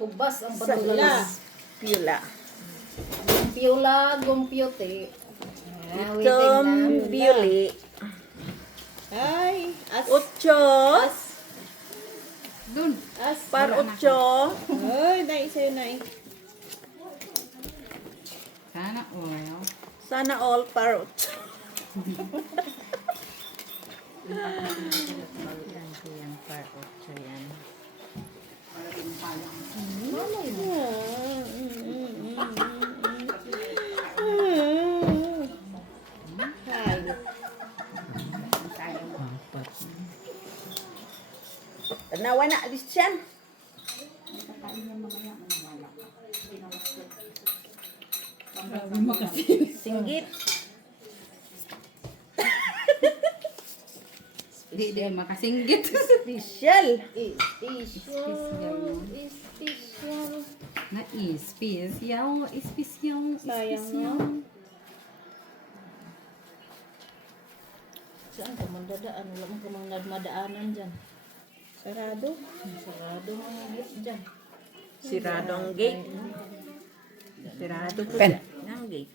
Kubas ang Sa patulas. pila. Gumpiola, gumpiote. Itong bili. Ay, Ocho. Dun. Par ocho. Ay, dai sa'yo na eh. Sana all. Sana all par ocho. Yan, par ocho yan. Tanawa na, alis yan. Singgit. Di makasinggit. Special. Special. Na especial. Sayang, no? Saan ka man dadaan? Wala mo ka mang madaanan dyan. Sarado. Sarado mga gate dyan. Sirado ang gate. Sirado po Pen. ang gate.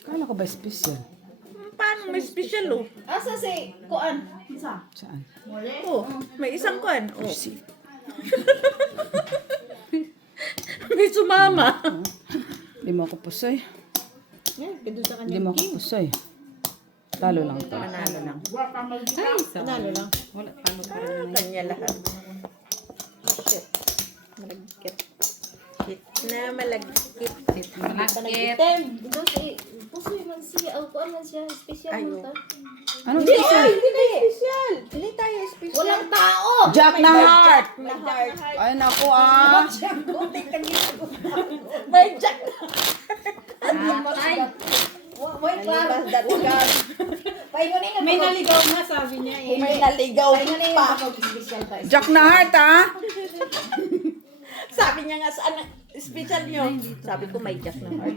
Kala ko ba special? Paano may special oh? Asa si Kuan? Saan? Oh, may isang kwan. Oh. Si. May sumama. Di mo ako pusoy. Yan, kado sa Di kanya. mo ako pusoy. Talo lang to. Panalo lang. Ay, sa Panalo lang. Wala talo pa Ah, rin. kanya lahat. Shit. Malagkit. Hit na malagkit. Sit malakit. Tem. Ito si Pusoy man siya. Kuan man siya. Special Ay, mo ta. Anong special? Hindi special. Hindi tayo special. Walang tao! Jack na heart! na heart. Ay naku ah! May jack. Atay. Wait lang. Dalagan. Paingunin na May naligaw na, sabi niya eh. May naligaw Paingunin pa. na special tayo. Jack na heart ah! Sabi niya nga saan special nyo. Sabi ko may jack na heart.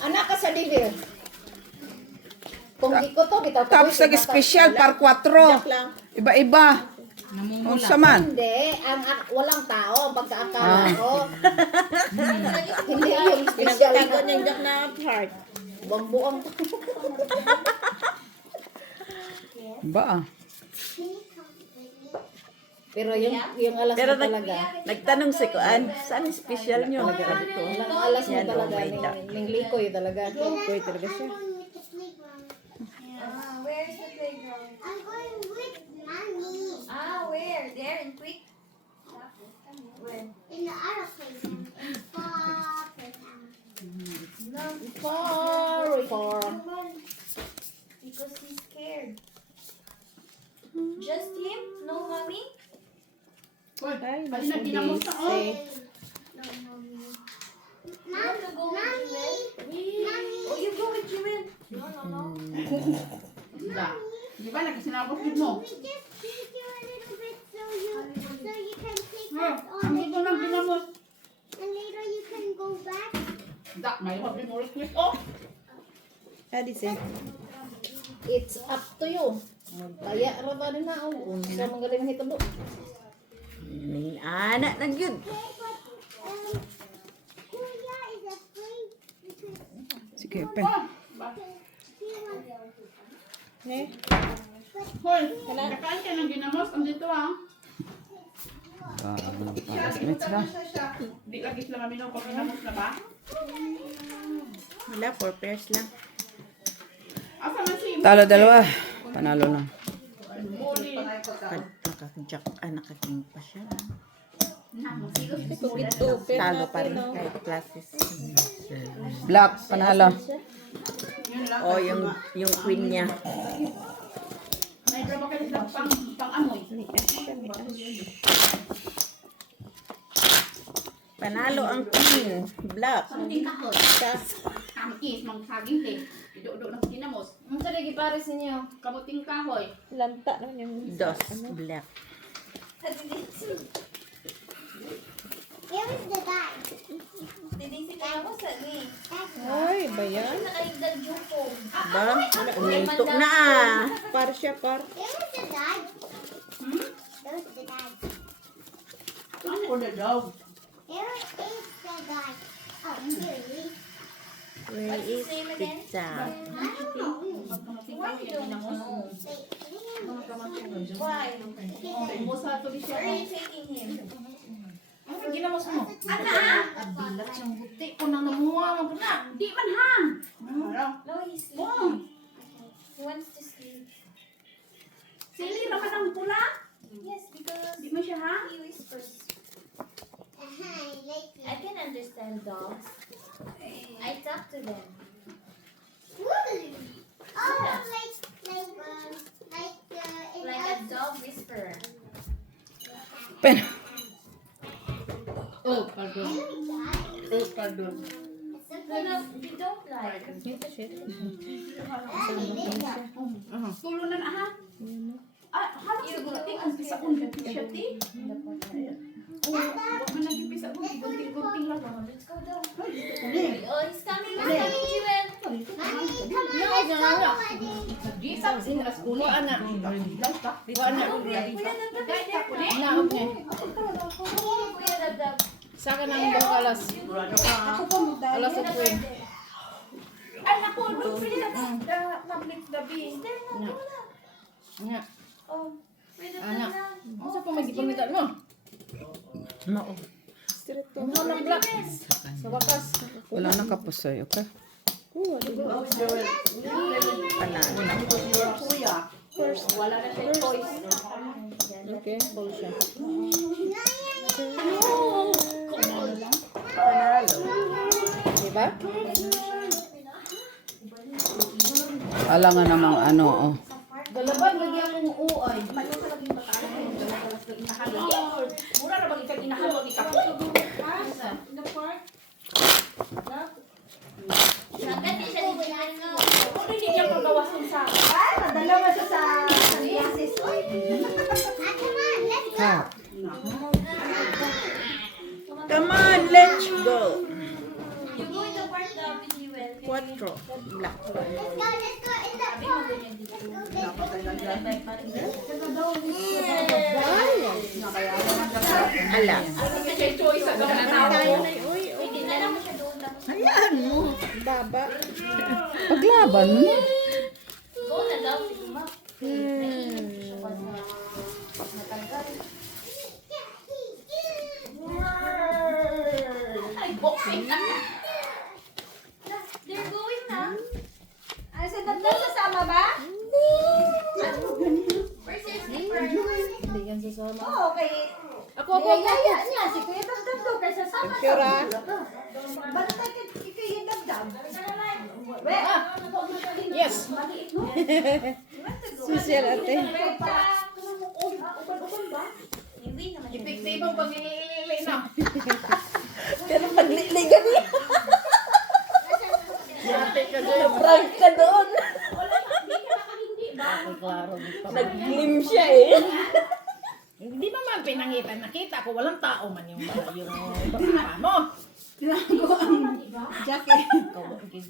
Anak ka sa Divir. Kung di ko to, bitaw ko. Tapos nag-special par 4. lang. Iba-iba. Namumula. Unsa man? Hindi, walang tao ang pagkaakala ko. Hindi yung special Pinagtago na. niyang jack na heart. Bambuang. Ba ah? Pero yung alas Pero mo talaga. nagtanong si Kuan, saan special nyo? Nagkarabi ko. Walang alas mo Yan, oh, talaga. may duck. Ning likoy talaga. Pwede talaga siya. Where's the playground? I'm going with mommy. Ah, where? There in Quick? Where? In the other place. In far place. Far. Because he's scared. Just him? No mommy? Ay, No mommy. Mommy. Oh, you go with Jimin. No. Di ba nakasinabot mo? We just feed you a little bit so you can take that on the grass. And later you can go back. Adi say. It's up to you. Kaya raba din na ako. Unsa man galing hitabo. Ning anak na gyud. Kuya is afraid. Sige, pen. Eh, Nakain ka ng ginamos. Andito ah. Para sa minutes na. Di lagi sila maminaw pag ginamos na ba? Wala, 4 pairs lang. Asa man si Talo dalawa. Panalo lang. Muli. Naka-jack, naka-king pa siya. ito, pero Talo pa rin natin, no? kahit classes. Black, panalo. Yun lang. O, yung queen niya. May drama ka sila pang-amoy. Panalo ang queen. Black. Samting kahon. Tamis, mang saging te. Ido-do ng ginamos. Ang sa lagi pares ninyo. Kamuting kahoy. Lanta naman yung... Dos. Black. Where is the dad? Dad was at me. Ay, ba yan? Nakaligdag yung phone. Ba? Uminto na ah. Par siya, par. Where was the dad? Where was the dad? Ako na daw. Here is the guy. Oh, here he is. Where is pizza? I don't know. Why you don't know? Why? Musa to siya. Where are you taking him? Ano ginawa mo? Ana, abilat siyang buti ko nang namuha mo na. Di man hang. No, he's sleeping. He wants to sleep. Sili naman ang pula. Yes, because Di man siya hang. he whispers. I can understand dogs. I talk to them. Really? Oh, like a dog whisperer. Pen. Oh, pardon. Oh, pardon. No, you don't like. Tulo na na ha. Ah, halos sa gulati ang bisa kong siya ti. Wag man nagpisa ko gunting-gunting lang. Let's go down. Oh, he's coming. Jewel. Di sa sinas kuno ana. Wa na. Kahit ako ni. Naot niya. Kuya Dagdag. Saka nang dong alas. Alas sa tuwin. Ay nako, don't feel that public gabi. Nga. Oh, Kuya Anak. Dagdag. Asa pa magipamitan mo? Mao. Ano lang black? Sa wakas. Wala nakapusoy, okay? Wala na siya choice. Okay, full siya. Diba? Wala nga namang ano, oh. Galaban lagi akong uay. Mura na bang ikang inahalog ikapot? Dagat din siya dito. Kung hindi niya pagawasin sa Ha. Come on, let's go. You go in the park now with Jewel. Quattro. Black. Ala. may choice sa gawa na tao. Hindi na lang siya doon. Tapos Hayaan mo. Baba. Paglaban mo. go na daw si Mama. Ay, boxing na. They're going na. Ay, sa Dagdag sasama ba? Where's your slipper? Hindi yan sasama. Oo, okay. Ako. Kaya niya, si Kuya Dagdag daw, kaya sasama siya. Kira. Ba't tayo kay Kuya Dagdag? Yes. Social ate. Hindi naman siya. Epektibong pag-iili na. Pero pagliligan niya. Yate ka doon. Prank ka doon. Ako klaro. Nag-glim siya eh. Hindi naman pinangitan. Nakita ko walang tao man yung baka mo. Jack eh.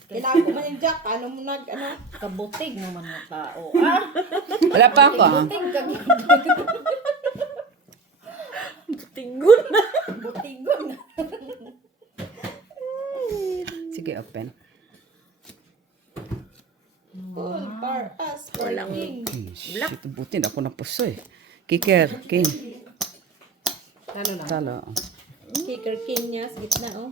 Kailangan ko man yung Jack. Paano mo Kabutig naman ng tao. Ah, Wala pa ako, ha? butig ka. Tinggun na. Butigon. Sige, open. Full bar us. Walang. Shit, buti na ako napusoy. Kiker, kin. Ano na? Talo. Kicker king niya sa gitna oh.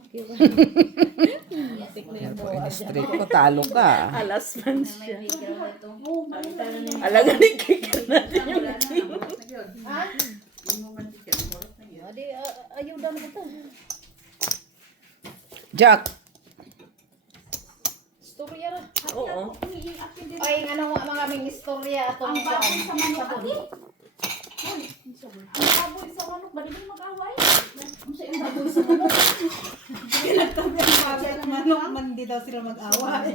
Straight ko, talo ka. Alas man siya. May bigil na ito. Alaga ni kicker natin yung king. Adi, ayaw daw na ito. Jack. Storya ra. Oo. Ay, ano mga aming istorya atong Ang baboy sa manok ati. Ang baboy sa manok, ba di ba mag-away? Ang sa yung baboy sa manok.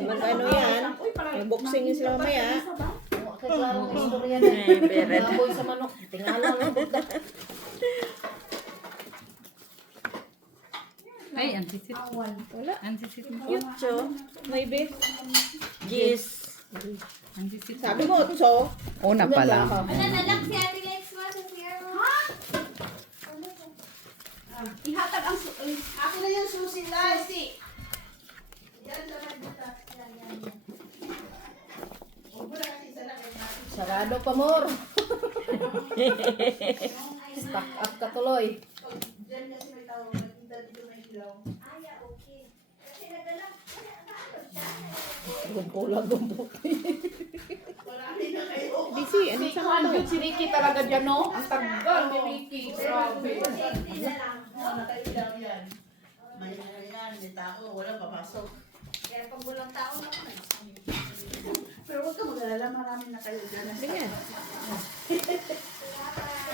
Mag-ano yan? May boxing yun sila mamaya. Kay klaro ang istorya na. Pero Baboy sa manok. Tingala lang. Ay, antisit. wala. Antisit mo. Cute so. Maybe. Yes. Antisit. Sabi mo, so. Una pa lang. Ano na lang si Ate Lex mo sa clear mo? Ihatag ang Ako na yung susi lang. susi. Sarado pa more. Stock up ka tuloy. Diyan kasi may tao, nakita dito may ilaw. Gumpulang-gumpul. Marami na kayo. Busy, ano Si sa Juan, ano? si Ricky talaga dyan, no? Ang tagal ni Ricky. Grabe. Nakailaw yan. May yan, may tao, wala papasok. Kaya pag walang tao na kami. Pero huwag ka mag-alala, marami na kayo dyan. Sige.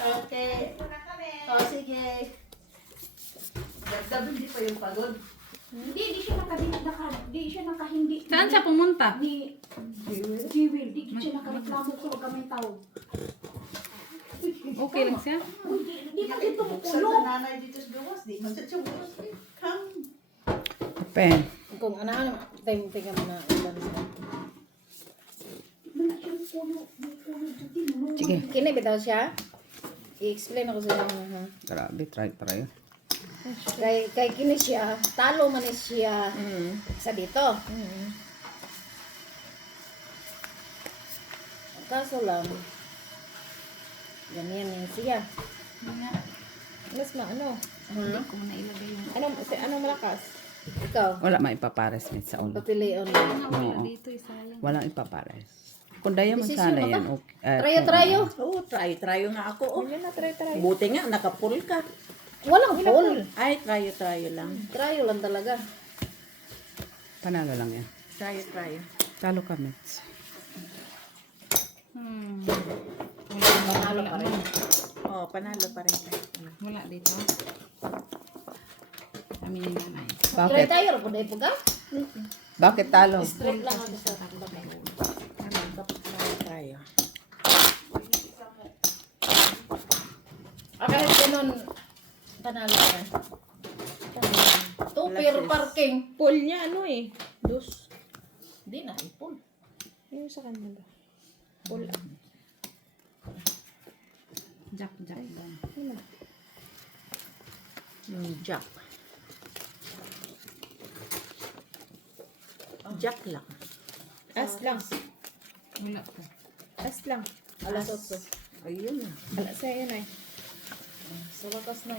Okay. O, sige. Dagdag, hindi pa yung pagod. Hindi siya nakahindi. Saan siya pumunta? Ni Jewel, di siya nakareklamo sa huwag kami tao. Okay lang siya? Hindi pa dito Buksan pupulo. sa nanay dito sa gawas, di man siya bukas. Come. Pen. Kung ano, tingnan mo na. Ilan siya. Wala siyang pulo. May pulo dito, no? Sige. Kini bitaw siya. I-explain ako sa inyo ha. Grabe, try. Kay kini siya, talo man ni siya sa dito. Kaso lang, ganyan yan siya. Mas ano? Ha? Kung nailagay yung... Ano malakas? Ikaw, Wala maipapares mit sa ulo. papilion mo. Wala Oo. dito, sayang. Walang ipapares. Kung daya mo Desisyon sana mo yan, okay. Trayo. Oo, try nga ako. Oh. Hindi na try. Buti nga, naka-pull ka. Walang full. Ay, try lang. Trayo lang talaga. Panalo lang yan. Try. Talo ka, Mets. Panalo pa rin. Oh, panalo pa rin. Wala dito. Kami ni nanay. Try Bakit? tayo, puday po ka? Bakit talo? Straight lang ako sa Try. kahit ganun, panalo ka rin. Two-pair parking. Pull niya ano eh. Dos. Hindi na, ipon. Yung sa kanila. Pull. Jack lang. Jack. Jack lang. As lang. Wala ka. As lang. Alas 8. Ayun na. Wala sa'yo na eh. Sa wakas na.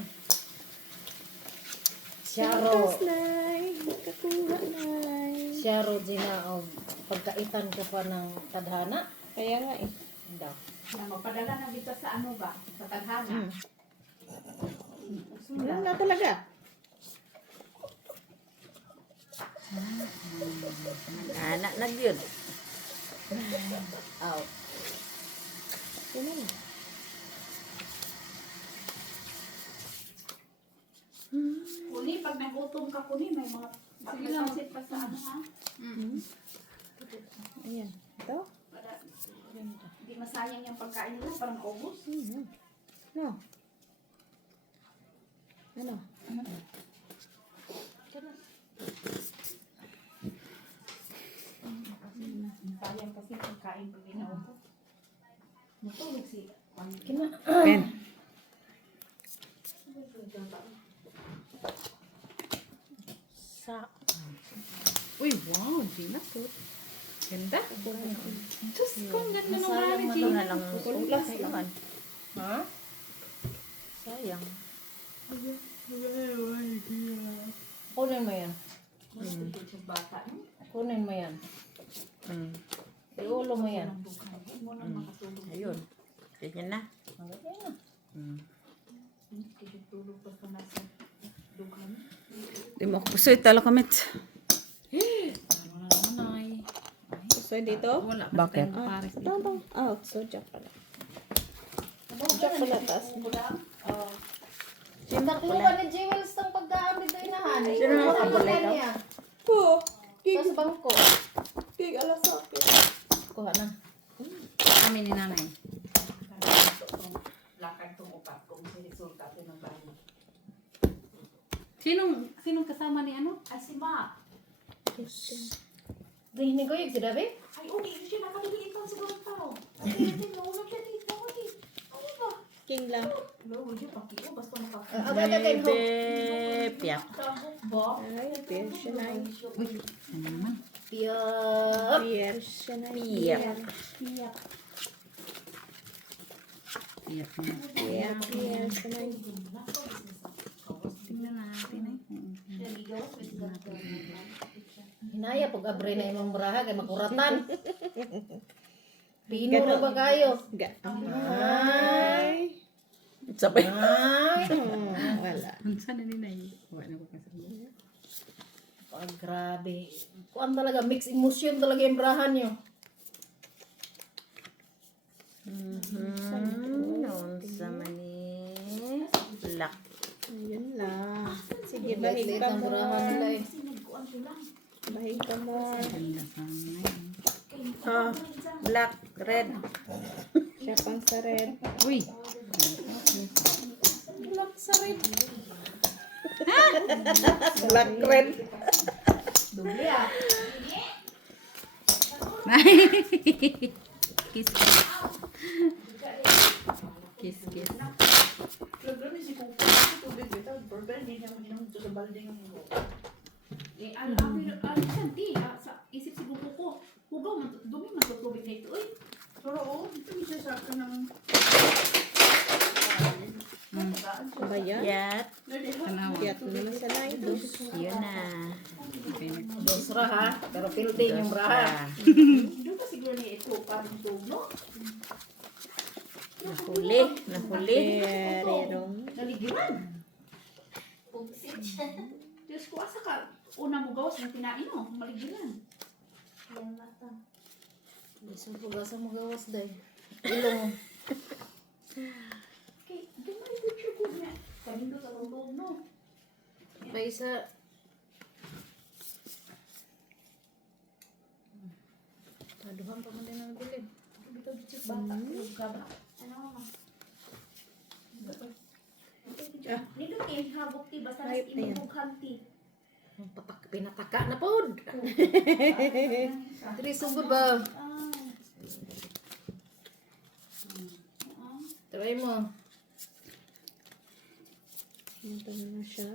Syaro. Nakakuha nay. Syaro, Gina, pagkaitan ka pa ng tadhana. Kaya nga eh. Daw. Na magpadala na dito sa ano ba? Sa tadhana. Wala na talaga. Anak na yun. Out. Yun na. Kuni, pag nagutom ka kuni, may mga pagkasit pa sa ano ha? Ayan. Ito. Para hindi masayang yung pagkain nila, parang ubos. No. Ano? Sayang kasi pagkain pag ginaubos. Natulog si Pen. Sa Uy, wow, Gina po. Ganda. Diyos ko, ang ganda ng Masayang mami, man Gina. na lang. Ulas lang. Ha? sayang. Kunin mo yan. bata. Kunin mo yan. Mm. Iulo mo yan. Ayun. Ganyan na. Malagay na. Di mo ako pusoy. Talo ka, Mets. Nanay. So dito? Wala Bakit? tayong pares dito. Tama. Out. So jack pala. Jack pala taas. Nakuha ni Jewels ng pagkaan dito inahan. Sino na nakabulay daw? Po. Sa bangko. Kig alas sa akin. Kuha na. Kami ni nanay. Lakad tong upat kung resulta ito ng bahay. Sinong kasama ni ano? Ay, si Ma. Rinig ko yung sinabi? Ay, hindi siya nakalimutan sa mga tao. Ay, tinulog siya dito. Ay, ano ba? King lang. Hello, hindi pa kiko basta makaka. Agad-agad ho. Piyak. Ba? Ay, pierce siya na. Piyak. Pierce siya na. Piyak. Iyak. Iyak na. Pierce siya na. Tingnan natin eh. Hinaya pag abre na imong braha kay makuratan. Pino na ba kayo? Ay. Sabay. Wala. Saan na ninay? Wala na ko kasabi. Pag grabe. Kuan talaga mixed emotion talaga yung brahan nyo. Noon sa mani. Black. Ayun lang. Sige, Light bahig light ka ang mo. brahan nila eh. Sinagkuan ko lang. Bahig ka mo. Ganda sa ngayon. Ah, black, red. Siya pang sa red. Uy! Black sa red. Black, red. Dubli ah. Kiss. Kiss, kiss. Programa si Kuko. Tubig ito. Pero hindi niya mag-inom dito sa balde ng Kuko. Eh, santi. Sa isip si Buko ko. Hugaw man, dumi man sa tubig na ito. Uy, Pero ito yung siya sa akin ng... Ba yan? Yat. Tanawa. Kiyat mo naman sa night. Yun na. Dosra ha. Pero building yung braha. doon pa siguro niya ito parang tugno. Nahuli. Nahuli. Pererong. Naligiran. Diyos ko, asa ka? Una mo gawas ng tinain mo. Maligiran. Gusto ko gasa mo gawas day. Ilong. Okay, doon na yung picture ko niya. Kanindo sa tugno. Pa isa. Taduhan pa man din ang bilin. Bitaw dito bata. Gaba. Ano? Nito kay habok ti basta nas Hype na yan. imubughan ti. Pinataka na pod. Diri sugod ba? Try mo. Ganito na siya.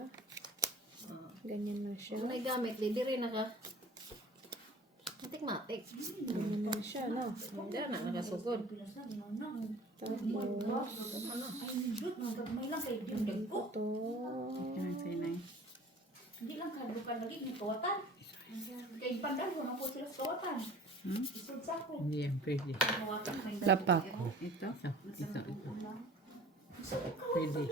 Ganyan na siya. Kung may gamit, diri na ka. Matik-matik. Ganyan na siya, no? Hindi na nakasugod. Tapos, Ay, nindot. May lang kay Jundeg ko. ito. Yan sa inay. Hindi lang kadukan lagi may kawatan. Kay pandal ko na po sila sa kawatan. Isod sa ko. Hindi yan pwede. Kawatan may Lapa ko. Ito? Ito. So, Pwede.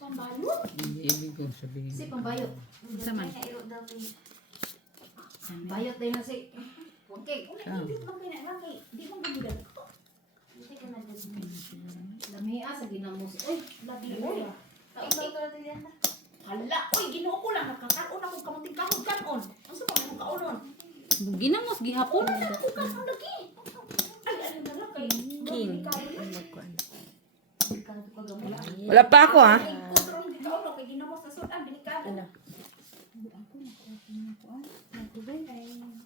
Pambalot? Hindi ibig ko sabihin. Si pambayot. Saman. Bayot din na si. Okay. Hindi mo kailangan. Hindi mo gamitan ko. Lamia sa ginamos. Uy, Labi mo. Hala, uy, ginoo ko lang. Nakakaroon akong kamuting kahod kanon. Ang sa pagkakong kaonon. Ginamos gihapon. Ako kanon lagi. Ay, ano na lang kay King. Wala pa ako ha. Ay, kontrol di kaonon kay ginamos sa sudan. Delikado.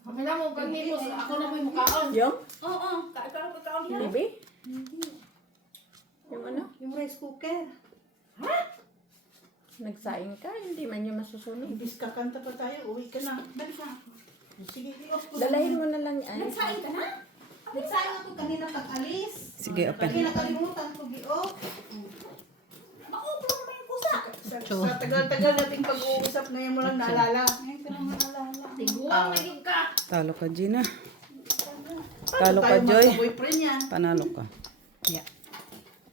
kami na mo kang himos. Ako na mo yung mukhaon. Yung? Oo, karon ko kaon niya. Bibi? Yung ano? Yung rice cooker. Nagsaing ka? Hindi man yung masusunod. Ibis kakanta pa tayo. Uwi ka na. Dali ka. Sige, i-off ko. Dalahin mo na lang yan. Nagsaing ka na? Nagsayang ako kanina pag-alis. Sige, open. Kaya nakalimutan ko i-off. Mauplo naman yung kusa. Sa tagal-tagal nating pag-uusap ngayon mo lang naalala. Ngayon ko lang naalala. Tiguang maging ka. Talo ka, Gina. Talo ka, Tayo Joy. magka-boyfriend yan. Panalo ka.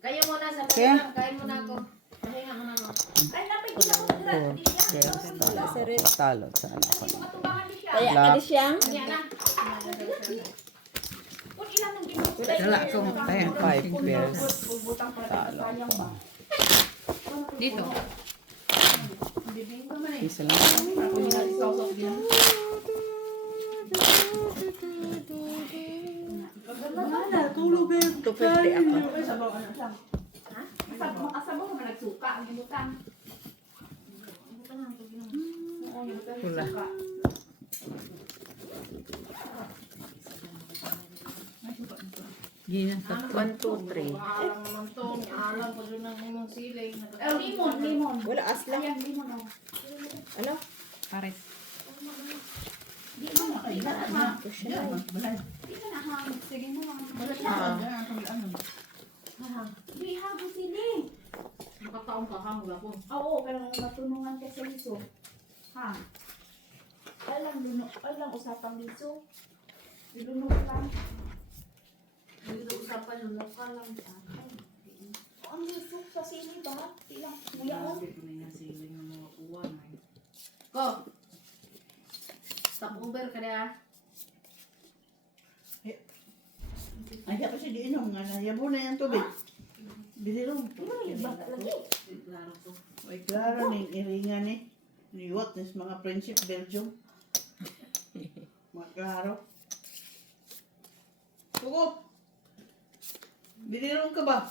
Kayo muna sa Okay. pahinga. Kain muna ako. Pahinga muna ako. Ay, napay ko na ko dira. Di siya. Talo. Sana ako. Hindi mo matubangan di siya. Kaya ka di siyang? Kanya na. Kung ilan ang ginagawa. Wala akong 5 pairs. Butang para sayang ba? Dito. Isa lang. Tulog eh. 250 ako. Asabaw naman nagsuka ang butang. Wala. Ganyan sa 1, 2, 3. Alam naman to. Alam ko doon ang unang siling. Limon. Wala asla. Ayan, limon oh. Ano? Pares. Limon. Di ka na ha. Di ka na ha. Sige mo lang. Di ha, busili. Nakataong ka hang wala po. Oo, pero matunungan ka sa liso. Ha? Alam usapang liso. Ilunok lang. Dito usapan yung lokal lang. Ang liso sa sili ba? Ilang kuya oh. Sabi ko na yung siling ng mga uwan. Ko! Stop over ka na. Ay, kasi di inom nga na. Yabo na yung tubig. Binilong. Bata lagi. Klaro ko. Ay, klaro na yung iringan eh. Liwat na sa mga friendship Belgium. Mga klaro. Kuko! Binilong ka ba?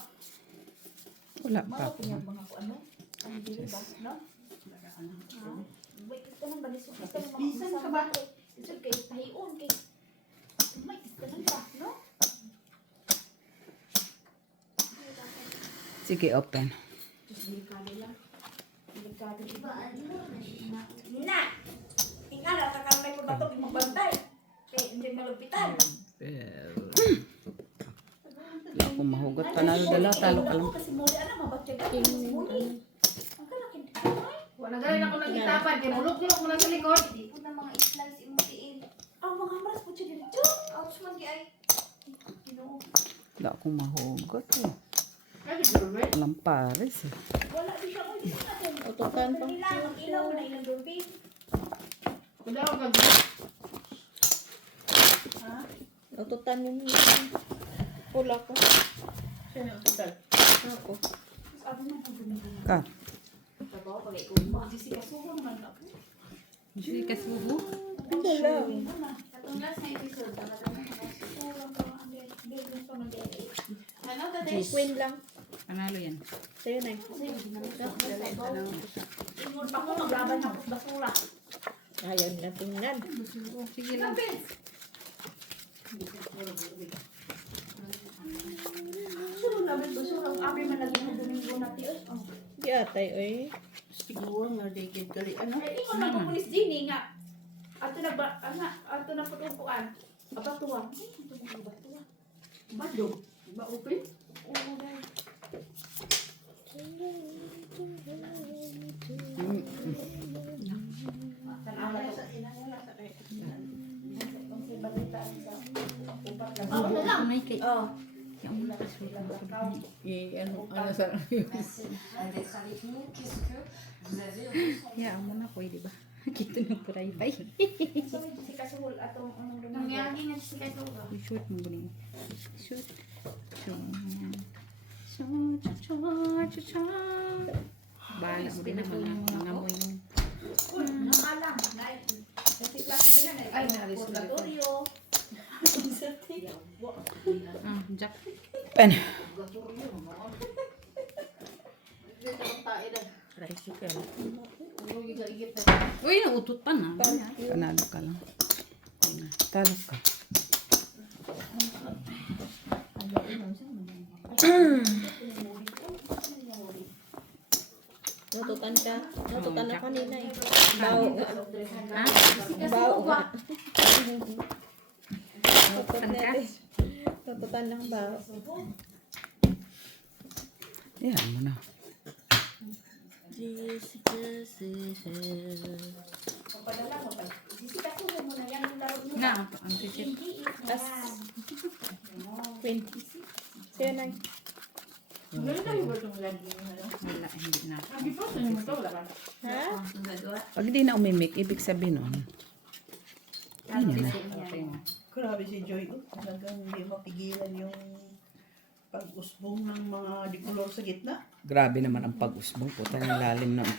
Wala pa. Mga piyag mga ko ano? Ang dili ba? No? Wait, ito nang baliso. Ito nang mga Bisan ka ba? Ito kay tahion kay. May ito nang ba? No? Sige, open. Just delikado lang. Delikado iba. Na! Tingala, kakamay ko ba ito magbantay? Kaya hindi malupitan. Wala akong mahugot. Panalo dala, talo ka lang. Kasi muli, ano, mabatyagan. Kasi muli. Ang kalaking ay. Wala galing ako nagkitapan. Kaya mulok-mulok mo lang sa likod. Hindi ko na mga slice imutiin. Ang mga maras po siya dito. Ouch man di ay. Ginoo. Wala akong mahugot eh. Kasi Gilbert. Walang pares eh. Wala din siya ko dito natin. Utukan pa. Nila, ang ilaw na ilang dulbin. Kada ako kag... Ututan yung pula ko. Sino ang total? Ako. Sabi mo, pag-gumihan. Ka. Trabaho, pag-ikuha. Sisikasurang man ako. Sige, kasubo. Katong last na episode, nakatama na Surang ka, ang business pa mag-edit. ano tatay? Queen lang. Panalo yan. Sa'yo na. Ingon pa ko, maglaban ako sa basura. Ayaw na tingnan. Sige lang. Surang laban basura. Ang amin man lagi ng Domingo na tiyo. Di atay, oy. Siguro nga digid kali. Ano? Ay, ingon man ko pulis din nga. Ato na ba, ato na patupuan. Abatuwa. Ato na abatuwa. Bado. Ba open? Oo, dahil. Sa inanala sa kay. Oo, na lang. May kay. Oh. Yung mga kasulat. Ano sa... Yeah, amo na pwede ba? Kita ng puray-pay. So, si Kasuhol atong anong Domingo. Nangyari na si Kato. Shoot mo galing. Shoot. Shoot. Shoot. Shoot. Shoot. Bahala mo rin naman mga mo yung... Nakalang. Kasi klase din na. Ay, purgatorio. Jack. Pen. Tricycle. Uy, nautot pa na. Panalo ka lang. Talo ka. Natutan ka. Natutan na kanina eh. Bao nga. Ha? Bao nga. Saan ka? Natutan ng bao. Yan mo na. Padala mo pa. Si Kasuhol mo na yan yung laro nyo. Na, ang tisit. As. Queen. Sa'yo na. Wala, hindi na. Ha? Pag di na umimik, ibig sabihin nun. Hindi na. Grabe si Joy. Talagang hindi mapigilan yung pag-usbong ng mga dikulor sa gitna. Grabe naman ang pag-usbong. Puta ng lalim ng...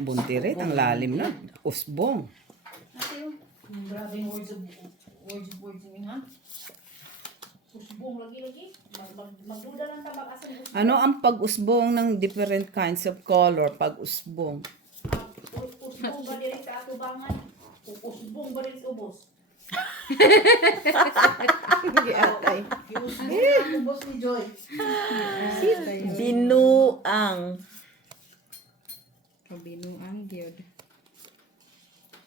buntirit, ang lalim na. Usbong. Grabe yung words yung ha? Usbong lagi-lagi. Magduda lang ta mag-asang usbong. Ano ang pag-usbong ng different kinds of color? Pag-usbong. Usbong ba diri sa atubangan? Usbong ba diri sa ubos? Sige, atay. Giusap ang boss ni Joy. Binuang. Kabinuang gyud.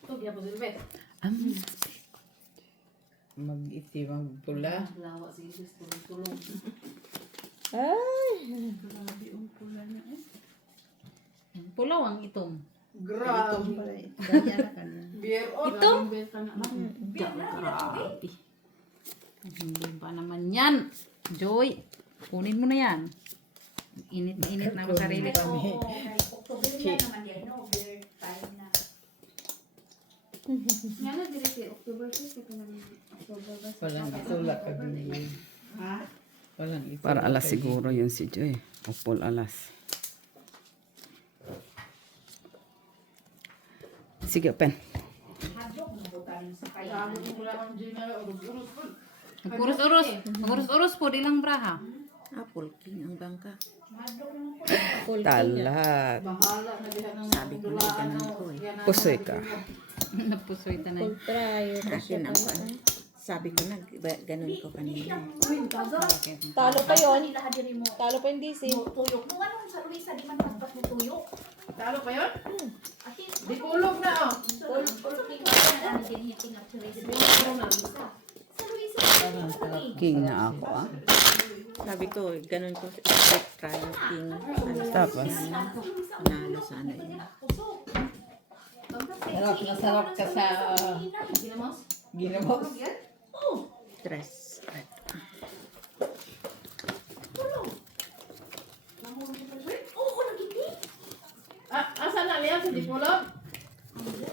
Ito, diya po silbi. Mag-itim ang pula. Lawa, sige, sis, tulong-tulong. Ay. Grabe ang pula na eh. Pulaw ang itong. Grabe. Kanya na kanya. Ito? Grabe. Hindi ba naman yan? Joy, kunin mo na yan. Init na init na ako sarili ko. Oo, October na naman yan, no? Beer time na. Nga na, dire si October 6, ito naman October ba? Walang itulak ka Ha? Walang itulak. Para alas siguro yun si Joy. Upol alas. Sige, open. Magurus-urus. Magurus-urus po, di lang braha. Apple king ang bangka. Talat. Bahala na diha ng Sabi ko na ganun ko eh. Pusoy ka. Napusoy tanay. Akin ang sabi ko na, ganun ko kanina. Talo pa yun. Talo pa yung DC. Tuyok. Nung anong sa Luisa, di man pagpat mo tuyok. Talo pa yun? Ati, Di kulog na, oh. ulog ni Kaya na ano din hiting at Luisa. Sa Luisa, King na ako ah. Sabi ko, ganun ko sa trial king. Ano, Tapos, panalo sa ano yun. Sarap na sarap ka sa ginamos. Dress. oo, nagiti. Asa na liya sa di kulog?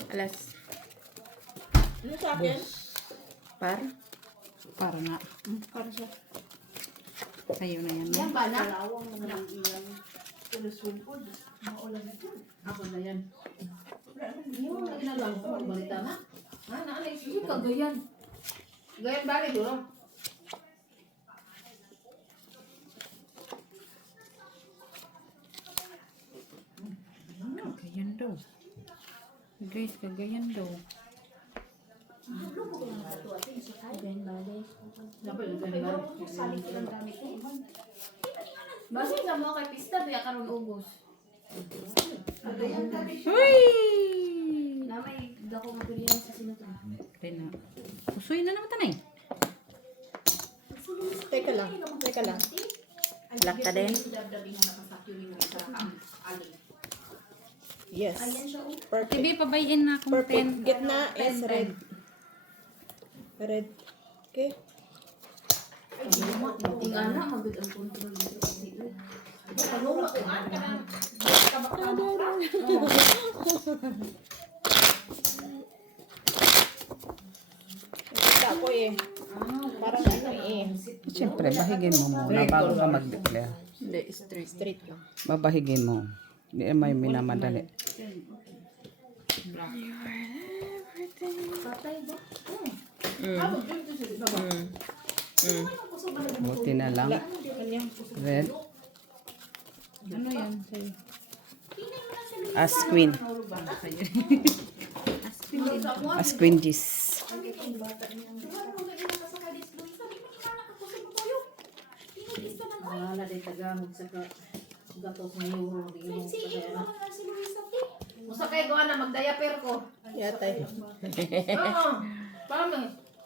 Alas, Ano sa akin? par. Para na. Para sa Ayaw na yan. Yan ba na? lawang ng ilang tuluswin po. Maulan ito. Ako na yan. Yung naginalang ko, balita na. Ha, naalay, sige ka, gayan. Gayan bali, duro. Kagayan daw. Guys, kagayan daw. Dapat yung gayan bali. Basi sa mga kay pista, biya karon ubos. Uy! Na may dako material sa sinutong. Kaya na. Pusoy na naman tanay. Teka lang. Teka lang. Black ka din? Yes. Perfect. Tibi, pabayin na akong Perfect. 10. Gitna is red. Red. Okay. Tingnan na, magod ang control dito. Panuma ko, ka na. Kita ko eh. Parang ano eh. siyempre, bahigin mo muna bago ka mag-declare. Hindi, straight. Straight lang. Babahigin mo. Hindi may minamadali. Buti na lang. Red. Ano yan? Sa'yo. As queen. As queen Gis. Wala din tagamog sa gatos na euro. Musa kayo gawa na magdayaper ko. Yatay. Oo. Parang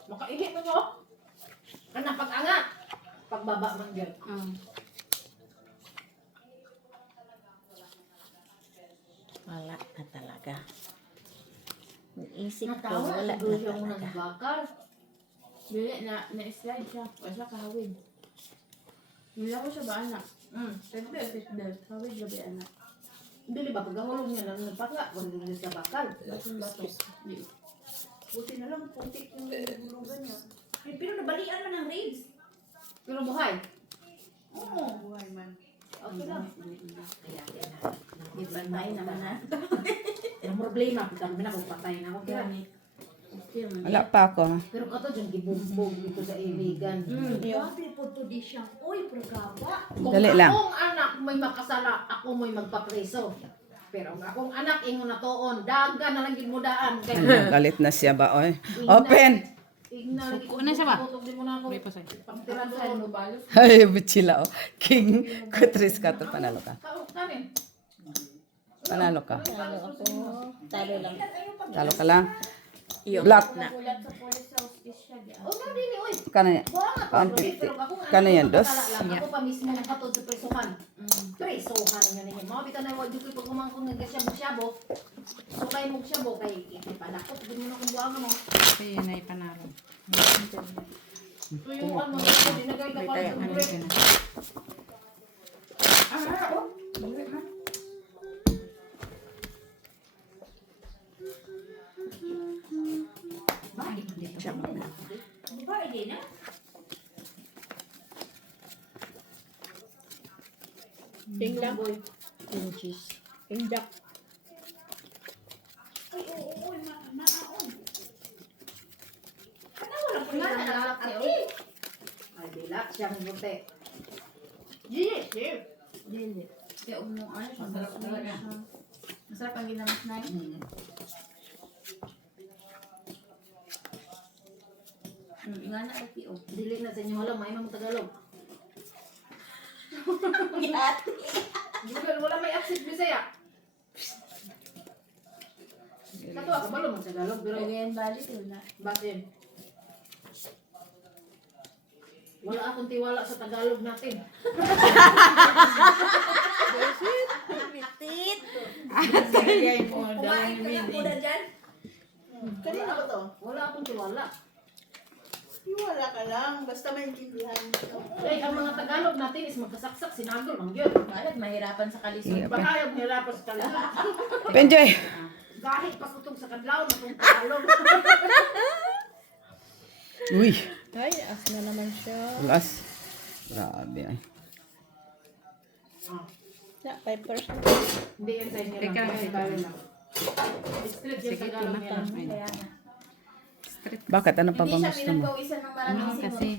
makaihit na ko. Kanang pag-angat. Pagbaba man dyan. Wala na talaga. Isip ko, Natawa wala na na doon yung talaga. nagbakar. Dili na-slide siya. Wala siya kahawid. Nila ko siya ba anak? Seatbelt. Hawid gabi anak. Dili ba pagkahulog niya lang nagpaka. Kung hindi siya bakal. Batos. Buti na lang, putik yung bulugan niya. Ay, pero nabalian man ang ribs. Pero buhay. Oo. Buhay man. Okay lang. Ibantay naman na. Yung problema. Pagkano na magpatay na ako. Kaya Wala pa ako. pero kato dyan gibugbog dito sa iligan. Grabe po to di siya. Uy, pragaba. Kung Dali lang. akong anak may makasala, ako may magpapreso. Pero ang akong anak ingon na toon, daga na lang gid mo daan. Kaya Galit na siya ba, oy? Open! Suko na siya ba? Tutok din mo na ako. May pasay. Pangtirado. Ay, bichila oh. King, kutris ka to. Panalo ka. Kanin. Panalo ka. Talo ako. Talo lang. Talo ka lang. Iyo. Black. Oh, man, dili, oy. Kana yan. Buha nga Ang to, piti. pero ako nga, Kana yan, dos. Ako pa mismo nakatod sa presohan. Presohan nga ninyo. Mga bitaw na wadyo ko'y pagkumangkong nagkasyabo-syabo. So kayo mong syabo, kay ipanakot. Hindi mo na kung buha nga mo. Kaya na ipanaro. Tuyuan mo, hindi na kayo kapal sa Ano break. ka na? Siya muna. Ping lang. Yung cheese. Yung duck. Ay, dilak siyang buti. Yes, sir. Dili. Kaya umong ano, masarap talaga. Masarap ang ginamas na yun. Nga na ay tiyo. Dili na sa inyo alam, may mga Tagalog. Wala may accent Bisaya. Kato ako balo mo Tagalog, pero Ngayon balik na. basin. Wala akong tiwala sa Tagalog natin. Kumain ka na muna dyan. Kanina ba to? Wala akong tiwala. Wala ka lang. Basta maintindihan mo ito. Eh, ang mga Tagalog natin is magkasaksak, sinagol lang yun. Bakit mahirapan sa kalisod? Iya, Baka ayaw mahirapan sa Tagalog. Penjoy. Gahit pa kutog sa kadlaw na kung Tagalog. Uy. Ay, as na naman siya. Ulas. Grabe ay. Na, 5%. Hindi yan sa inyo lang. Teka, Kaya bawal lang. Straight yung Sige, Tagalog niya lang. Kaya na. Street Bakit? Ano pa Hindi bang siya gusto mo? pinagpawisan ng maraming ano simot. kasi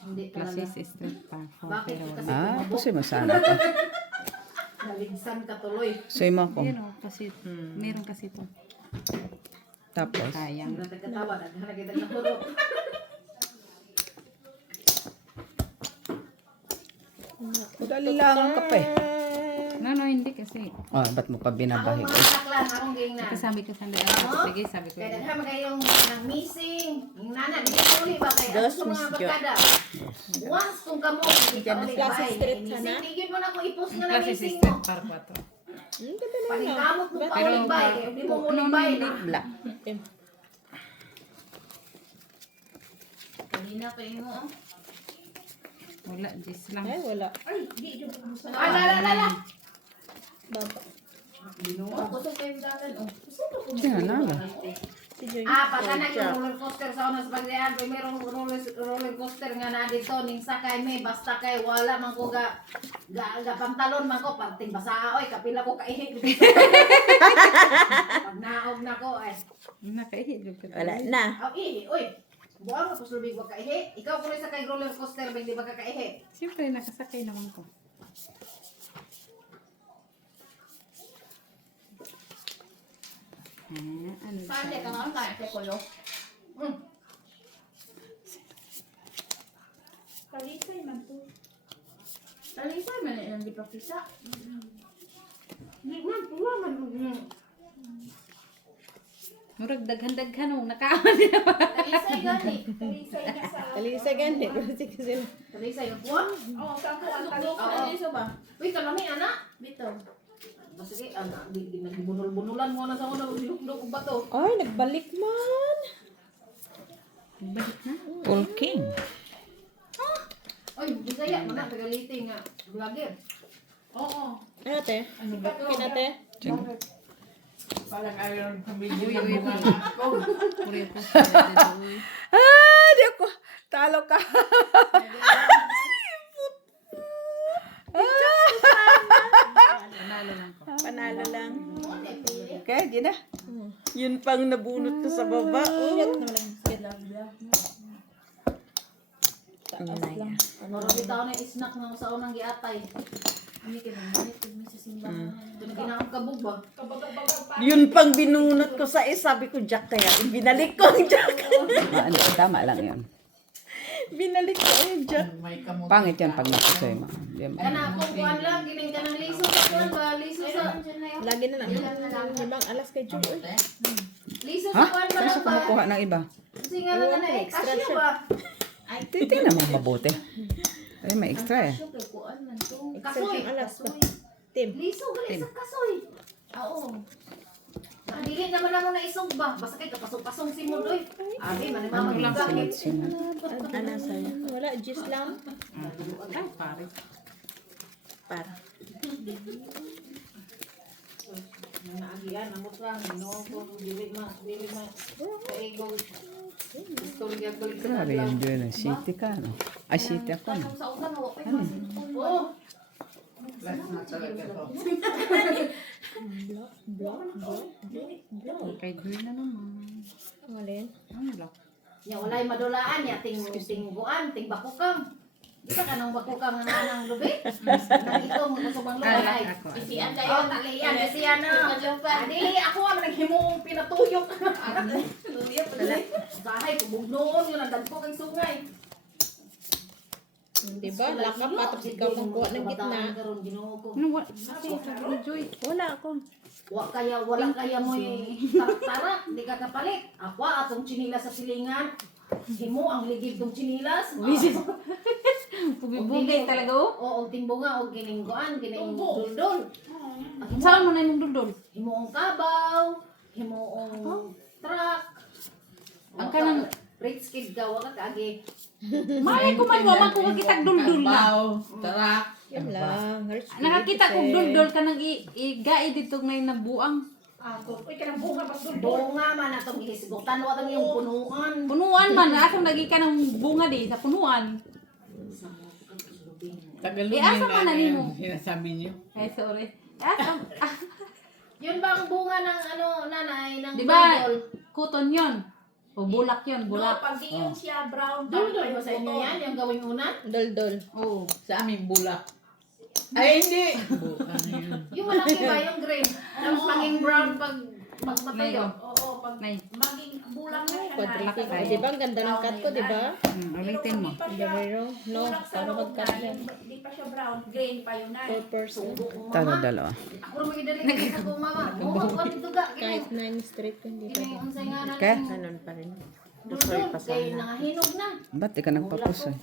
Hindi klase talaga. si street pa. Bakit? Pero Kasi wala. Ah, gusto mo sana to. Naligsan ka tuloy. Suy mo ako. Pero kasi, meron kasi ito. Tapos. Sayang. Ang nagkatawa, nagkakita na puro. Dali lang ang kape. No, hindi kasi. Oh, ba't mo pa Akong binabahi? mga saklan, akong ging na. Kasi sabi ko sandali. Sige, sabi ko. Kaya daghan man kayong nang missing. Yung nana, di ka uli ba kayo? Dos, Sa mga Miss Jo. barkada. Once kung kamo, di ka uli Klase ba? street sana? Isigigil mo na kung i-post nga na Klase si missing street mo. par 4. Panikamot mo pa Pero, ulit ba? Kaya hindi mo ulit ba? Black. Kanina pa yun mo. Wala, just lang. Ay, wala. Ay, di dyan pa gusto. Ala. Baba. Kusog kayong dalan. Oh. Sino na? Si Joy. Pagka na yung roller coaster sa una sa pagdayag, mayroong roller coaster nga na dito, ning sakay may, basta kay wala man ko ga pantalon man ko, pagting basa oy, kapila ko kaihit. Pag naog na ko, ay, Nakahilog ka. Wala na. ihi, oy, buwang ka puslubig wag kaihi. Ikaw kung sa kay roller coaster, hindi ba ka kaihi? Siyempre, nakasakay naman ko. Ano Saan ka nga kaya kay Kulo? Kalisay man to. Kalisay man yan, di pa pisa. Di man, tuwa man. Murag daghan-daghan oh, nakaon niya pa. Kalisay gani. Kalisay na sa... Talisa gani. Kasi Kali sa'yo, buwang. Oo, saan ko ang Oo. kalisay ba? Uy, kalami, anak. Bitaw. Sige, anak, nagbunol-bunulan mo na sa una, bilog-bilog ba to? ay, nagbalik man. Balik na. Pulking. Oy, Bisaya, mana Tagalite nga vlogger. Oo. Ano te? Kinate? Parang ayaw ng pamilya. Uy, puri po. Ah, di ako. Talo ka. Panalo lang ko. Panalo lang. Okay, di na. Yun pang nabunot ko sa baba. Taas lang. Moro bitaw na snack nga sa unang giatay. Hindi ka na sa simbahan. Kinakabog ba? Yun pang binunot ko sa sabi ko Jack kaya binalik ko ang Jack. Ano, tama lang yun. Binalik ko yung Jack. Pangit yan pag napusoy mo. Kana kung kuan lang, gining ka ng liso sa kuan ba? Liso sa... Lagi na lang. Ibang alas kay Joy. Liso Ha? sa kuan ba Saan lang siya ba? kumukuha ng iba? Kasi nga lang na kasyo ba? Titingnan mo mabuti. Ay, may extra eh. Kasyo kay kuan man to. Extra Kasoy. yung alas ba? Kasoy. Tim. Liso, gali sa kasoy. Oo. Dili naman na mo na isog ba? Basta kay kapasong-pasong si mo doy. Abi, manimamang gamit. Ana sa'yo. Wala, juice lang. Ay, pare. Para. Naagian, amot lang. Ginoon ko, dili ma. Kaigo. Istorya balik sa Grabe yung Joy na. City ka, no? Ay, city ako, no? Sa utan, wala pa yung Oo. Kay Joy na naman. Ang alin? Ang lock. Ya walay madulaan ya ting buan, ting bakukang. Bisa ka nang bakukang nga nang lubi? Nang ito mo kusubang lubi ay. Ako. Isian kayo, talian, isian na. Dili ako ang naghimong pinatuyok. Sahay, kubugnoon yun, ang dagpo kay sungay. Diba? Lakap pa tapos ikaw pang kuha ng gitna. Ano, what? Sabi ni Joy. Wala ako. Wala kaya mo tarak-tarak, di ka kapalit. Ako atong chinila sa silingan. Himo ang ligid ng chinilas. Bugay talaga, oh. Oo, timbunga o gininggoan, gining duldol. Saan mo na yung dundol? Himoong kabaw, himoong truck. Ang kanang- Rich kid ka, wala ka agi. May kumawa ko kitag duldul na. Yun lang. Nakakita kong duldul ka nang igai dito ngayon nabuang. Bunga man atong gihisgutan, wala tang yung punuan. Punuan man, asam lagi ka ng bunga di sa punuan. Asa man na nimo? Sinasabi niyo. Ay, sorry. Asam, Yun ba ang bunga ng ano, nanay, ng di ba? duldol? Kuton yon. O bulak yon, bulak. Pag di yung siya brown, Duldol ba sa inyo yan, yung gawing unan? Dol-dol. Oh. Sa amin bulak. Ay, hindi. Yung malaki ba, yung green? Tapos maging brown pag magmatayo. oo, pag Nay. maging bulang na siya Quadritic. na. Ay, diba ang ganda ng cut ko, diba? Ulitin mo. Hindi pa siya, Pero, no, bulak sa para loob mag-cut na, yan. hindi pa siya brown, green pa yun na. 4%. Talo, dalawa. Ako rin magidali sa kong mama. Oo, what ito ga? Kahit 9 straight, hindi pa. Kini unsay nga na. Okay. Ganun pa rin. Duldol, kay nangahinog na. Ba't di ka nagpapusoy?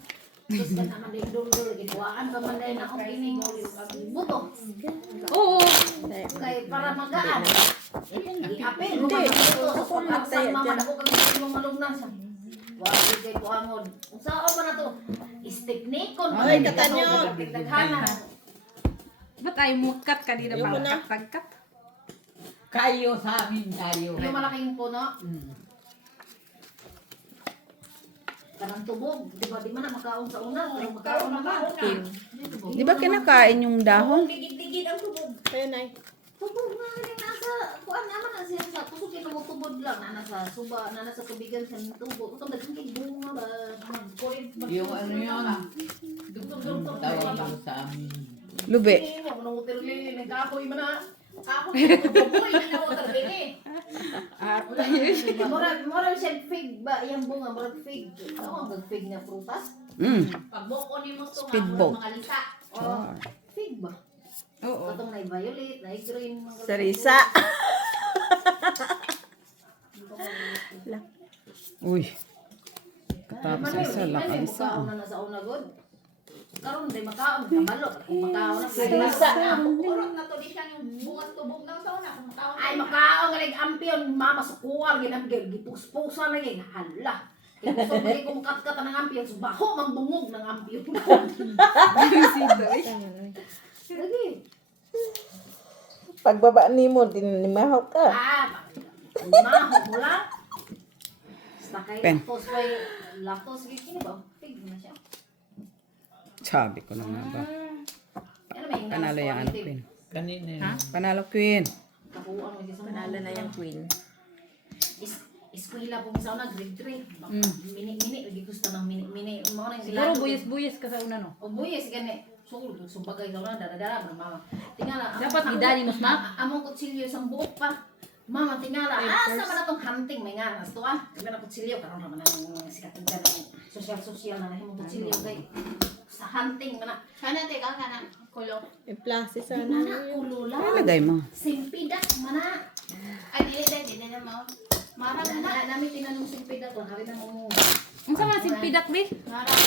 Tapos ka naman din duldol, gibuaan pa man din akong kining buto. Oo. Kay para magaan. Iapin mo man ito. Sa pagkaksan mama na ko kang mong malugnan sa. Wala kay ko angod. Unsao ba na to? Istiknikon pa Ay, na katanyo. Daghanan. Ba't ay mukat ka dito Ayoko para na. tagkat? Kayo sa amin, kayo. Yung malaking puno. Karang tubog, di ba? Di man na makaon sa una, pero makaon na ba? Di ba kinakain yung dahon? Digid-digid ang tubog. Kaya, Nay. Tubog nga rin nasa, kuan naman na siya sa tusok yung tubod lang, na nasa suba, na nasa tubigan sa tubog. Ito dagang kay bunga ba? Kulit ba? Yung ano yun. Dugtong-dugtong. Tawag ko sa amin. Lube. Huwag nang utirli, nagkakoy mo na. Ako tuboy, hindi na utirli. Murag siya fig ba? Yung bunga, murag fig. Ano ang fig na prutas? Pag buko ni mo ito Speedboat. mga lisa. Oh, fig ba? Oo. Katong na violet, na green. mga Sarisa. Uy. Katapos Man, isa lang ang isa. makaon na sa una god. Karon di makaon, kabalo. Kung makaon na Sa urot na to di siya yung bunga tubog ng sauna. Kung tawag ay makaon nga lig ampion mama sa kuwar ginamgig gipuspusa na gid hala. Kaya gusto mo kung kat-kat ng ampion, so baho mang bungog ng ampion. Tama, Nay. Sige. Pagbaba ni mo, dinimahok ka. Maho mo lang. Basta kay Pen. lactose gid kini ba? Pig na siya. Sabi ko na nga ba. Ano may Panalo yung ano, Queen. Kanina yun. Panalo, Queen. Kapuan mo sa Panalo na yung queen. Eskwela po sa una grade 3. Mini lagi gusto ng mini mo na Siguro buyas-buyas ka sa una, no? O buyes gani. sul, sumbagay daw na, dara-dara, mama. Tingala, Dapat idani mo, ma. among kutsilyo sa buhok pa. Mama, tingala, asa man na tong hunting, may nga, nasto ah. Iba na kutsilyo, karon naman ang sikatid ka ng social-social na nahimong kutsilyo, kay sa hunting, mana. Kana te ka kana kulo. I-plus Di sana. mana, kulula. Lagay mo. Simpidak, mana. Ay dili na mo. Marang na. Namin tinanong simpidak lang, kami na mo. Ang sama si pidak, be. Marang,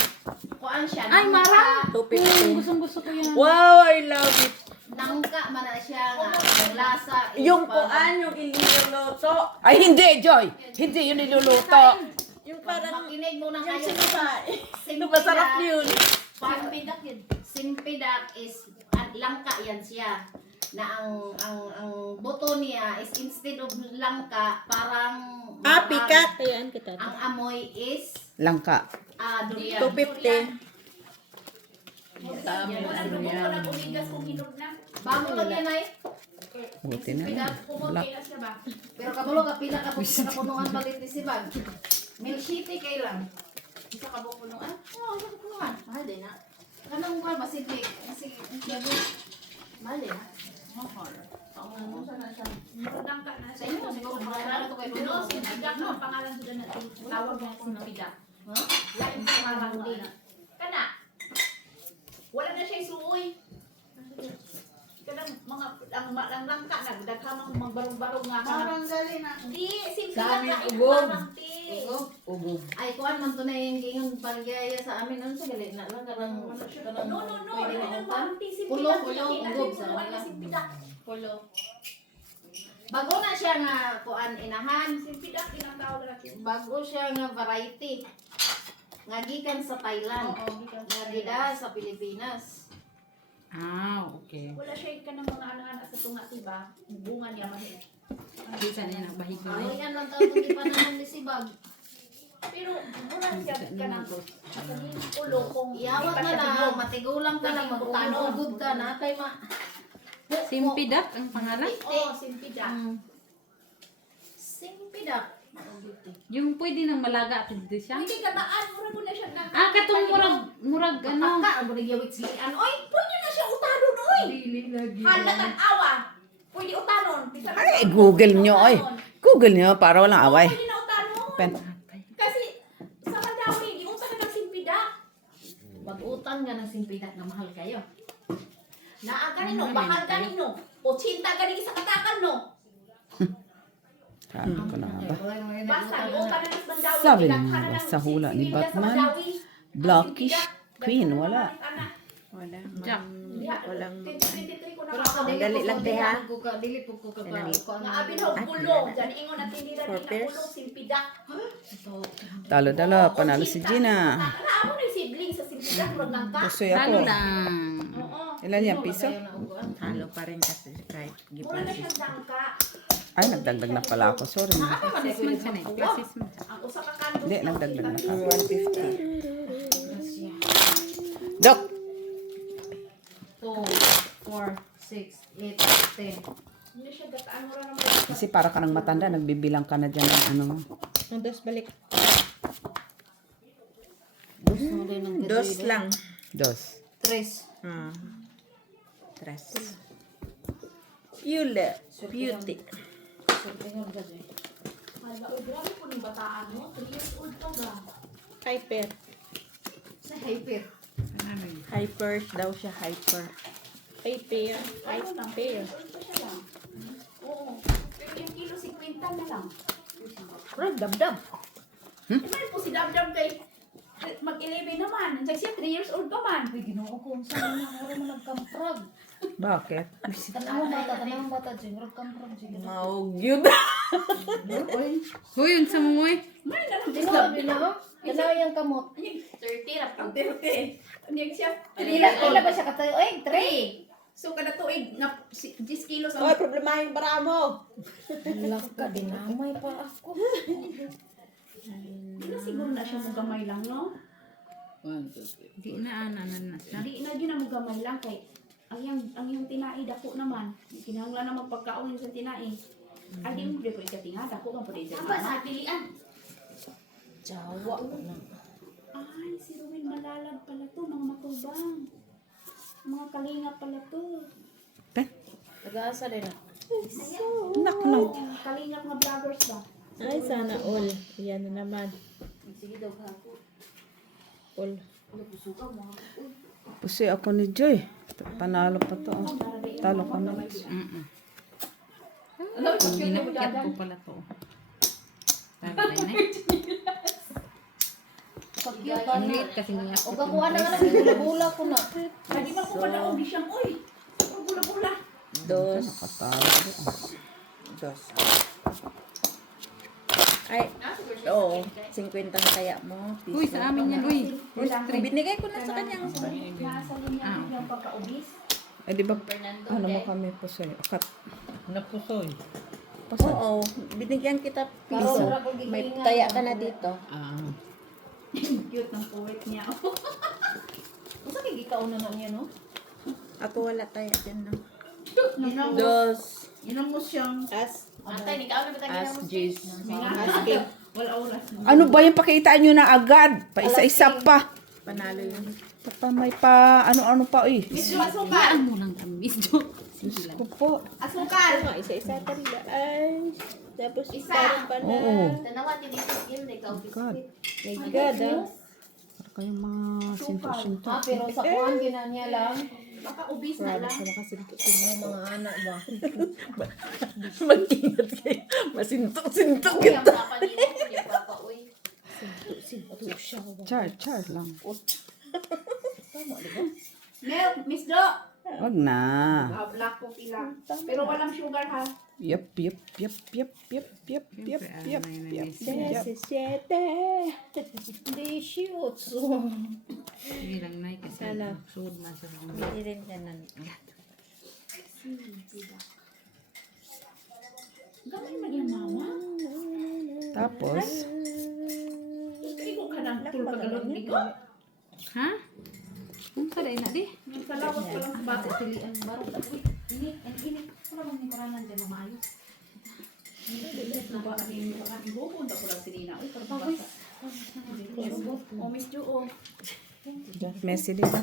kuan siya. Ay, marang. 250. Gustong-gusto ko yan. Wow, I love it. Nangka, mana siya nga. Ang lasa. is Yung parang- kuan, yung iluluto. Ay, hindi, Joy! Hindi yun niluluto. Yung parang, Makinig muna yung kayo. sinipay. Simpidak. Masarap yun. Simpidak yun. Simpidak is, langka yan siya. Na ang buto niya is instead of langka, parang Pikat. Ayan kita. ang amoy is Langka. durian. 250. Wala na mo na umigas kung hinog na. Bago lang yan ay. Buti na lang. Kumot kay siya ba? Pero kabulo ka pila ka punuan balit ni Sibag. Milk City kay lang. Isa ka buong punuan. Oo, sa punuan. Mahal din na. Kanang ba masidlik? Sige, Mahal din na. Marang ka na. Sa inyo siguro pangalan to kay No, Bruno. si Pidak ang pangalan doon na tawag mo si Pidak. Ha? Lain sa marang din. Kana. Wala na siya isuoy. Kanang mga ang langka na daghang magbarong-barong nga. Marang gali na. Di si Sa amin, Pidak ugong. marang ti. Ugog. Ay, kuan man to na yung gingon paligaya sa amin. Ano sa gali na lang kanang No, pwede wala mauntan. nang marang ti si Pulo, Pidak. pulo, Kailan ugog yung sa punuan kanila. na si Pidak. Pulo. Bago na siya nga kuan inahan. Si Pidak tinatawag natin. Bago siya nga variety. Nga gikan sa Thailand. Nga gida sa Pilipinas. Okay. Wala siya ka ng mga anak-anak sa tunga, diba? Bunga niya mahit. Bisa na yung bahig na Ano yun. yan lang tawag kung di pa naman ni Sibag. Pero mura siya ka ng sasabihin ulo kung Iyawat di pa na siya lang, bilog. matigulang ka lang, magutano-ugod ka na, kay ma... Simpidak ang pangalan? Oo, simpidak. Simpidak. Yung pwede nang malaga at dito siya. Hindi ka taan, mura mo na siya ng... Katong murag, ano. Taka, ang bunigiyawit silian. Oy, Pwede na siya utanon, oy! Halatan awa! Pwede utanon. Ay, Google nyo, oy. Google nyo para walang away. Pwede na utanon. Pen. Kasi sa Mandawi, di utan na ng simpidak. mag-utang nga ng simpidak na mahal kayo. Naa kanino, bakal kanino. O chinta ganing isa katakan, no? Sabi ko na nga ba? Basta, di utan na ng Mandawi. Sabi Pinagkana naman ba, ng sa hula ni similya sa Batman, Mandawi. Blockish Queen, wala. Wala. Jack. Walang 2023 ko na Pero ako ako. Dali lang, te, ha? Dili po ko ka Nga abin ho, pulong. Diyan ingon na tinira For din na pairs? pulong, simpidak. Talo-dalo, panalo si Gina. Naamo na yung sibling sa simpidak, murag ng ka. Pusoy ako. Ano lang. Oo. Ilan yan, piso? halo pa rin kasi kahit Mura na giplasis. siyang dangka. Ay, nagdagdag na pala ako. Sorry. Plasis man siya na. Plasis man. Ang usa ka kanto. Hindi, nagdagdag na ako. 150. Dok! 2, 4, 6, 8, 10. Hindi siya gataan, mura naman. Kasi para ka ng matanda, nagbibilang ka na dyan ng ano. Ang dos balik. Gusto mo din ng Dos lang. Dos. 3. Tres. Yule. Beauty. Ay, ba, uy, grabe po ng bataan mo. 3 years old pa ba? Hyper. Sa hyper. Hyper daw siya, hyper. Hyper. Ano lang, 3 years old pa siya lang. Oo. Pero yung kilo 50 na lang. Dabdab. Iman po si Dabdab kay mag-11 naman. Nandiyan siya 3 years old pa man. Uy, ginoo ko. Saan na ako mo nagkamprag? Bakit? Tanawang bata dyan. Nagkamprag dyan. Maog yun. Huy, yun sa mga Man, nalang Di mo, binaw? Tanaw yung kamot. 30 na po. 30. Ano siya? 3 Ila ba siya katayo? Ay, 3. So, kada tuig na 10 kilos Oy, ang... problema yung bara mo. Laka, dinamay pa ako. Hindi na siguro na siya magamay lang, no? 1, 2, 3. Di na na siya. Hindi na yun ang magamay lang kay ang yung tinai dako naman. Kinahanglan na magpagkaon yung sa tinai. Ay, di mo ko ikatinga. Dako ka po rin sa sa pilian. Jawa na. Ay, si Ruel Malalag pala to, mga matubang. Mga kalinga pala to. Nag-aasa din na. Nak no. Kalinga mga vloggers ba? Ay, sana all. Yan na naman. Sige daw ha. All. Pusi ako ni Joy. Panalo pa to. Talo ka na. Ginakit ko pala to. Tagay na. Ang liit kasi niya. O kakuha na nga lang, bula-bula ko na. Hindi man ko pala di siyang, oy. Bula-bula. Dos. Nakatalo. Dos. Ay, oo. 50 ang kaya mo. Piso. Uy, sa amin yan. Uy. Binigay ko na sa kanyang. Nasa linya yung pagkaubis. Eh di ba ano mo kami Pusi? Kat. Napusoy. Oo, binigyan kita piso. May taya ka na dito. Cute ng poet niya. Masa kay gikauna na niya, no? Ako wala taya dyan, no? Inamos, Dos. inamos siyang As. Atay, ni kauna ba tayo As J's. wala oras. Ano ba yung pakitaan nyo na agad? Pa isa-isa pa. Panalo yun. Pa may pa ano-ano pa eh. Hayaan mo lang kami, Miss Jo. Ko po. Asukal. Mga isa-isa tanda. Ay. Tapos Isa. parang pa na. Oo. Tanawa, tinipis yun, ikaw God. My God, ah. Para kayong mga sinto-sinto. Ah, pero sa kuhan, ginanya lang. Pagkaubis na lang. Yung mga anak ba? Mag-ingat kayo. Masintok-sintok Uy, ang papa niyo, hindi papa, uy. Char lang. Milk, Miss Do. Wag na. Black coffee lang. Pero walang sugar ha. Yep. Delicious. Sige lang na kasi sud man sa mga. Hindi rin ka na. Gamay man yung mama. Tapos, Igo ka ng tulpagalog ligo. Ha? Ang saray na di. Yung salawas pa lang sa bata. Pilihan baro. Uy, init. Wala bang nikaranan dyan na maayos? Naba ani mo ka igo ko nda ko lang sinina. Uy, pero bata. Oh, Miss Jo. Oh. messy din ba?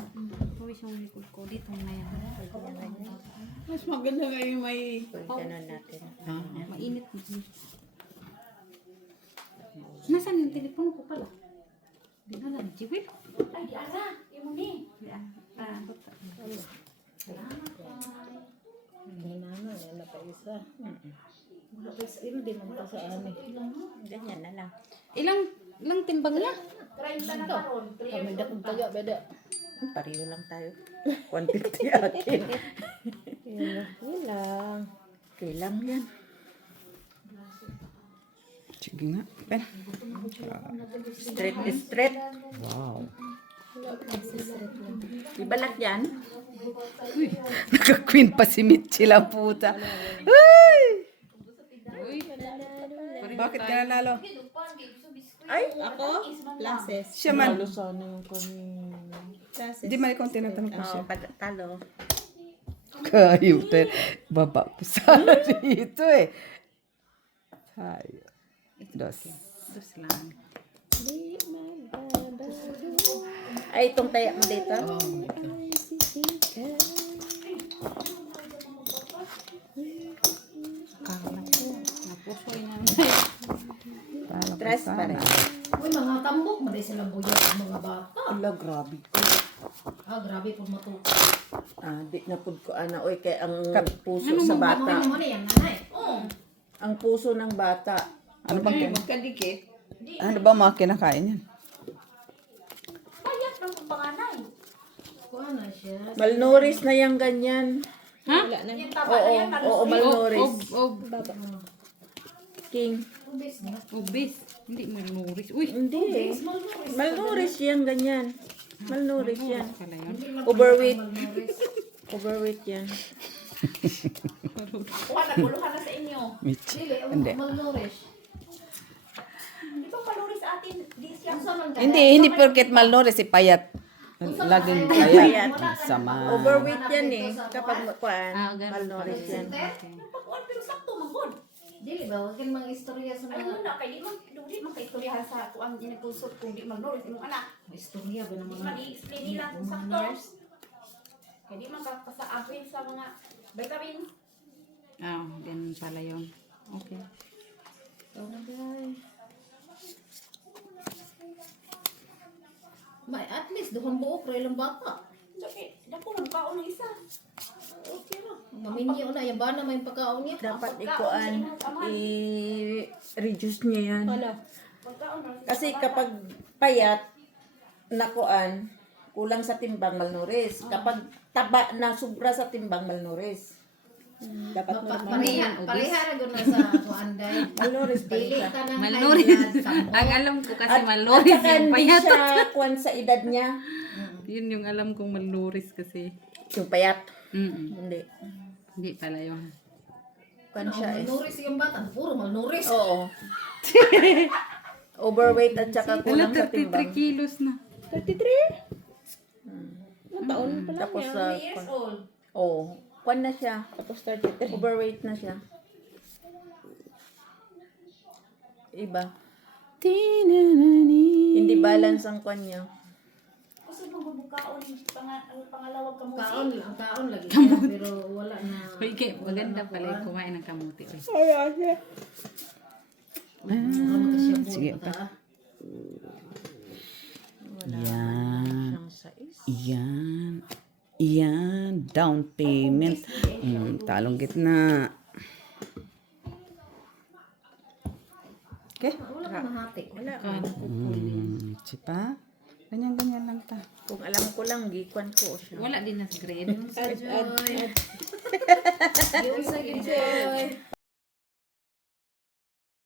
Uy, yung likod ko dito na yan. Mas maganda ngayon may Ganon natin. Mainit. Nasaan yung telepono ko pala? Di na lang, Jiwil. Ay, di ara. Imo ni. Ganyan na lang. Ilang timbang niya? 30 na karon. Kami dakong taga, beda. Pariyo lang tayo. 150 akin. Yun lang. Okay lang yan. Sige nga. Pen. Straight is straight. Wow. Ibalat yan. Naka-queen pa si Mitchie la puta. Ay! Bakit ka nanalo? Ay, Ako? Classes. Siya man. sana yung kami. Hindi man ikaw tinatanong ko siya. Talo. Kayo, baba po sana dito eh. Tayo. Dos. Dos lang. Ay, itong taya mo dito. Napusoy na. Talo pa Tres pa sana. rin. Uy, mga tambok, maday silang buyag ang mga bata. Ala, grabe. Ah, grabe po matuto. Di na pud ko ana. Oy, kay ang puso Ano sa mo, bata. Ano mo na yan, nanay? Oo. Ang puso ng bata. Ano bang magkadikit. ano ba mga kinakain yan? Bayat ng panganay. Kuha na siya. Malnourished na yung ganyan. Wala na. Yung taba na yan. Oo, malnourished. Baba. King. Obis. Hindi mo nuris. Uy. Hindi. Malnourished yan, ganyan. Malnourished yan. Pala yun. Overweight. Overweight yan. Kuha na, guluhan na sa inyo. Mitchie. Dili, Hindi. malnourished. Di ba kalori sa atin? Di siya. Hindi porket malnourished si payat. Laging payat. Sama. Overweight yan eh. Kapag kuan, ganun. malnourished yan. Pag-on, pero sakto, manggod. Dili ba, huwag kang mga istorya sa Ay, mga... na, kay di man kay istoryahan sa kuan din pusot kung di magnoris imong anak. Istorya ba ng Di mga... man i-explain nila kung sakto. Kaya di makakasaapin sa mga vitamins. Ah, ganun pala yun. Okay. So, May at least duhang buok ra ilang bata. Laki, dako man kaon ng isa. Okay ra. Maminyo na yung bana may pagkaon niya. Dapat ikuan, i-reduce niya yan. Pagkaon man. Kasi kapag payat, nakuan, kulang sa timbang, malnourished. Kapag taba na sobra sa timbang, malnourished. Dapat Pareha ra gud na sa kuanday. malnourished pa rin Dili siya. ka ng Malnourished. high blood, tambo. Ang alam ko kasi At malnourished saka yung hindi payat. siya kuan sa edad niya. Yun yung alam kong malnourished kasi. Yung payat. Mm-mm. Hindi. Hindi pala yun. Kuan siya eh. Malnourished yung bata, puro malnourished. Oo. Overweight at saka Wala, kulang sa 33 timbang. kilos na. 33? Ang taon pa lang tapos sa Years old. oh, kuan na siya. Tapos 33. Overweight na siya. Iba. Hindi balance ang kuan niya. Kasi magbubukaon ang pangalawag kamuti. Kaon lagi siya, pero wala na. Okay, maganda pala yung kumain ng kamuti. Eh. Sige pa. Yan. Siyang sais. Yan. Yan. Down payment. Talong gitna. Okay? Wala ka mahati. Wala. Sipa. Ganyan-ganyan lang ta. Kung alam ko lang, gikuan ko siya. Wala din na sa grade. Joy. Yung sa Joy.